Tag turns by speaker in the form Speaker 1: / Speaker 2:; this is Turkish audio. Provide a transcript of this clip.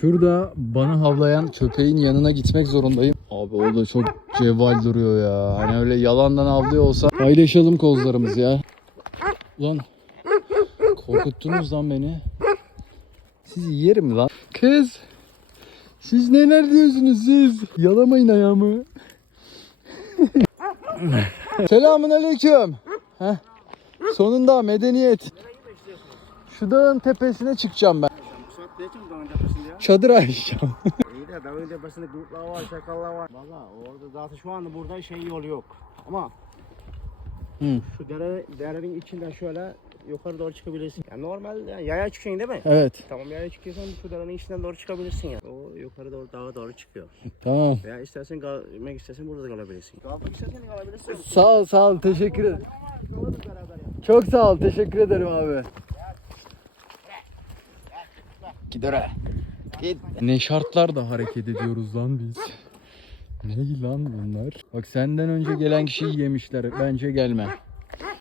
Speaker 1: Şurada bana havlayan köpeğin yanına gitmek zorundayım. Abi o da çok cevval duruyor ya. Hani öyle yalandan avlıyor olsa paylaşalım kozlarımız ya. Lan korkuttunuz lan beni. Sizi yerim lan. Kız. Siz neler diyorsunuz siz? Yalamayın ayağımı. Selamun aleyküm. Heh. Sonunda medeniyet. Şu dağın tepesine çıkacağım ben.
Speaker 2: Saatte için dağın tepesinde ya.
Speaker 1: Çadır açacağım.
Speaker 2: İyi de dağın tepesinde kurtlar var, çakallar var. Valla orada zaten şu anda burada şey yol yok. Ama
Speaker 1: Hı.
Speaker 2: şu dere, derenin içinden şöyle yukarı doğru çıkabilirsin. Yani normal yani yaya çıkıyorsun değil mi?
Speaker 1: Evet.
Speaker 2: Tamam yaya çıkıyorsan şu derenin içinden doğru çıkabilirsin ya. O yukarı doğru dağa doğru çıkıyor.
Speaker 1: Tamam.
Speaker 2: Veya istersen kalmak istersen burada da kalabilirsin. Kalmak istersen kalabilirsin.
Speaker 1: Sağ ol sağ ol teşekkür ederim.
Speaker 2: Kalırız beraber ya.
Speaker 1: Çok sağ ol teşekkür ederim abi. Git oraya. Git. Ne şartlarda hareket ediyoruz lan biz? Ne lan bunlar? Bak senden önce gelen kişiyi yemişler. Bence gelme.